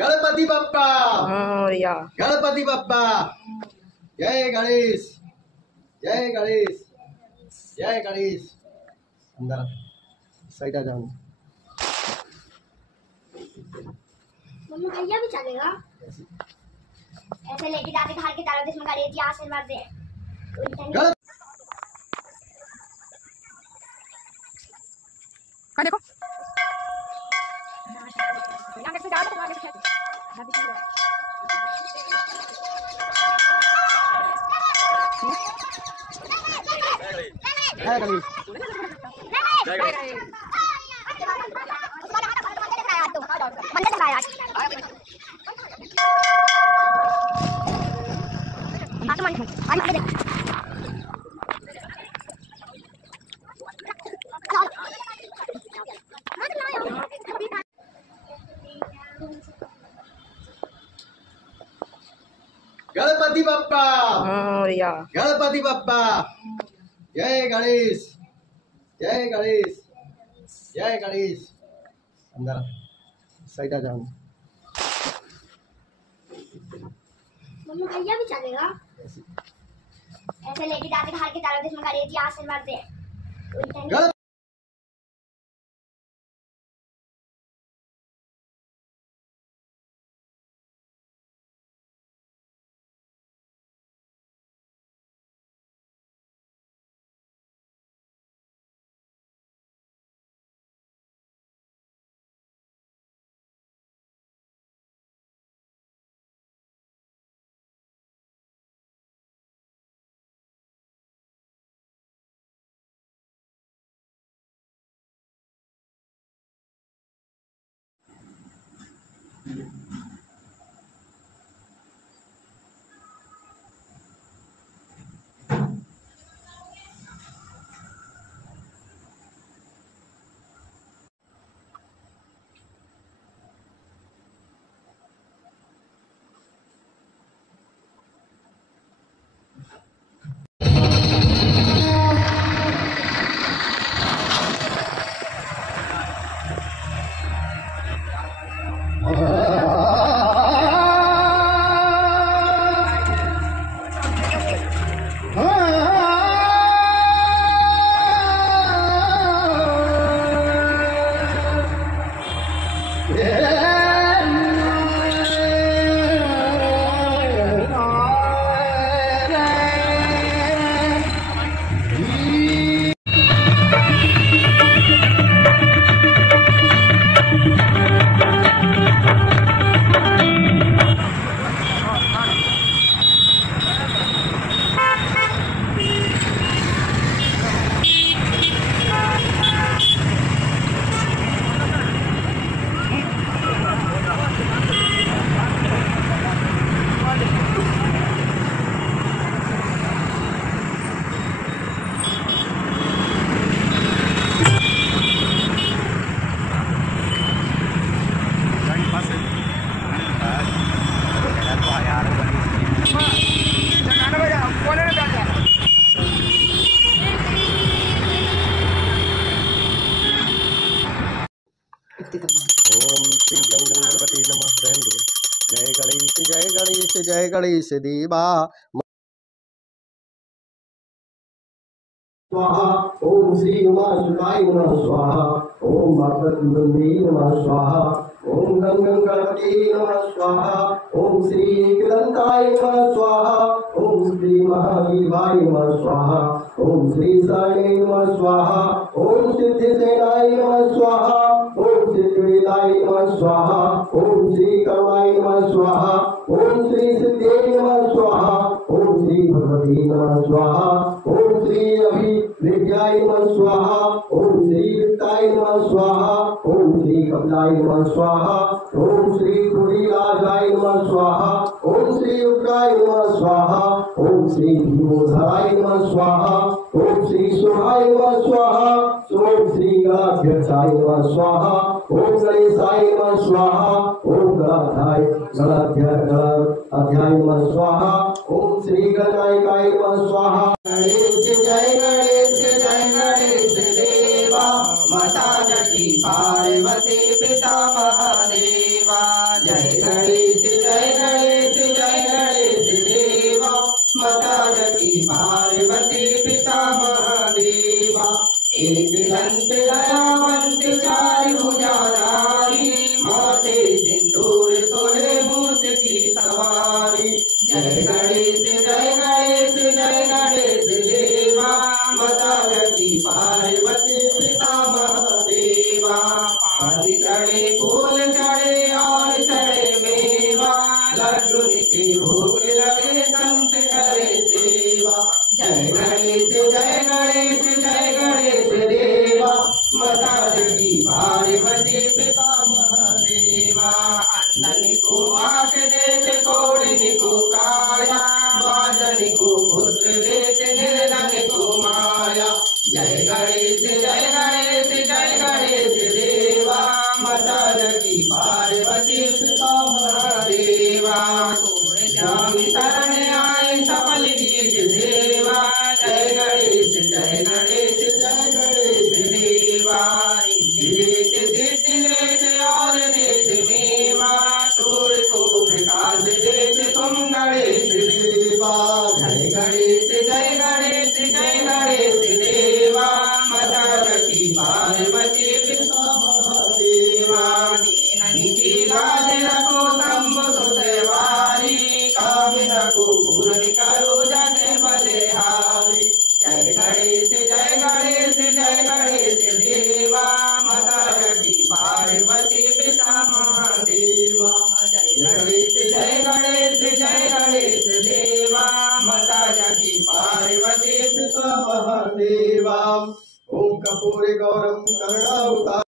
गणपति बप्पा गणपति बप्पा जय गणेश जय गणेश जय गणेश। अंदर साइड आ जाओ। मम्मी भैया भी चलेगा ऐसे लेके जाके घर के तारा में गणेश जी आशीर्वाद दे। देखो गणपति बप्पा गणपति बप्पा जय गणेश जय गणेश जय गणेश। अंदर साइड आ जाओ। मम्मी भैया भी चलेगा ऐसे लेके जाके घर के तारा में गणेश जी आशीर्वाद दे। ओम श्री गंग गणपति नमः। रहने दो। जय गणेश जय गणेश जय गणेश देवा। स्वाहा। ओम श्री उमा सुताय नमः स्वाहा। ओम भगवती नमः स्वाहा। ओम गंग गणपति नमः स्वाहा। ओम श्री एकदंताय नमः स्वाहा। ओम श्री महावीराय नमः स्वाहा। ओम श्री साई नमः स्वाहा। ओम सिद्धिसेनाय नमः स्वाहा। ओम सिद्धिवेदाय नमः स्वाहा। ओम श्री करुणाय नमः स्वाहा। ओम श्री सिद्धे नमः स्वाहा। ओम श्री भगवती नमः स्वाहा। ओम श्री अभिविद्याय नमः स्वाहा। ओम श्री वित्ताय नमः स्वाहा। ओम श्री कपिलाय नमः स्वाहा। ओम श्री कुड़ीराजाय नमः स्वाहा। ओम श्री उग्राय नमः स्वाहा। ओम श्री भीमोधराय नमः स्वाहा। ओम श्री सुहाय नमः स्वाहा। ओम श्री गणाध्यक्षाय नमः स्वाहा। ओम गणेशाय नमः स्वाहा। ओम गणाध्याय नमः स्वाहा। ओम श्री गणनायकाय नमः स्वाहा। गणेश जय गणेश देवा माता जकी पार्वती पिता महादेवा। जय गणेश देवा माता जकी पार्वती पिता महादेवा। एक दंत दयावंत चार भुजाधारी माथे सिंदूर सोहे मूस की सवारी। जय गणेश देवा माता जकी पार्वती पिता महादेवा। पानी चढ़े फूल चढ़े और चढ़े मेवा लड्डू की भोग लगे संत करे सेवा। जय गणेश देवा माता जकी पार्वती पिता महादेवा। अंधन को आँख देते कोढ़ को काया बाजन को पुत्र देते निर्धन को माया। जय गणेश देवा माता जकी पार्वती पिता महादेवा। तोरे श्यामी शरण आए सफल गीत देवा। जय गणेश देवा। सिद्धि देते और देते मेवा सूर को प्रकाश देते तुम गणेश देवा। जय गणेश देवा माता जकी पार्वती पिता महादेवा। दीन की लाज रखो शंभु सुतवारी कामिन को पूर्ण